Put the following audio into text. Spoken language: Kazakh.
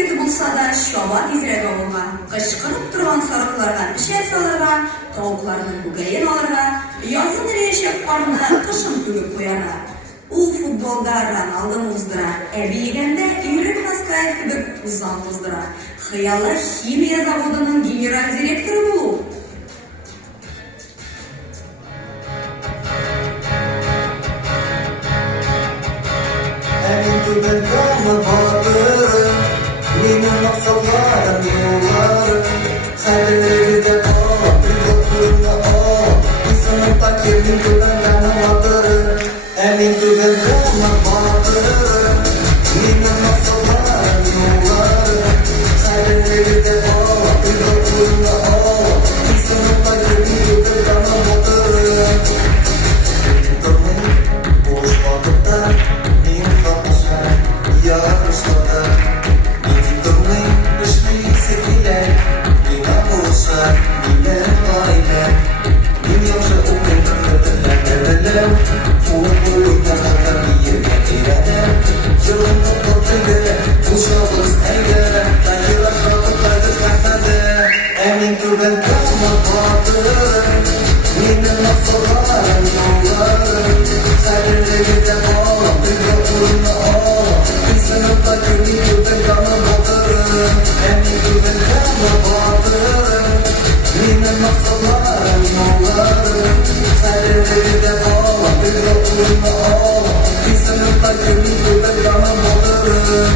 егети булса да, шаба тизрәк авылга, кычкырып торган сарыкларга пешә салырга, тавыкларның күгәен алырга, язын рәҗәп карны кышын түгеп куярга. Ул футболда Роналдо уздыра, әбигәндә Ирек Хаскаев кебек узан уздыра. Хыялы химия заводының генераль директоры булу. Түбән кама батырым, минем максатларым юлларым. Хәлләрегездә калып, күлгә ал, исемдә килдем түбән кама батырым. Мин түбән кама батырым, минем максатларым юлларым. Хәлләрегездә калып, күлгә ал, исемдә килдем түбән кама батырым. Boş vakıtta min katmışlar yarışlarda. Bitik durmayın, düşmeyin sekiler. Bina boşlar, bilen gayler. Min yavşa okuyun kırkatırlar derdelem. Futbol oynarlar bir yerine eyleder. Yılın toplatıydı, uşağız eyleder. Dayılar şarkılardır kahvede. Emin türben kalma batırım. Minin naksalarım yollarım. Hәлләрегездә калып, күлгә ал, исемдә килдем түбән кама батырым. Мин түбән кама батырым, минем максатларым юлларым. Хәлләрегездә калып, күлгә ал, исемдә килдем түбән кама батырым.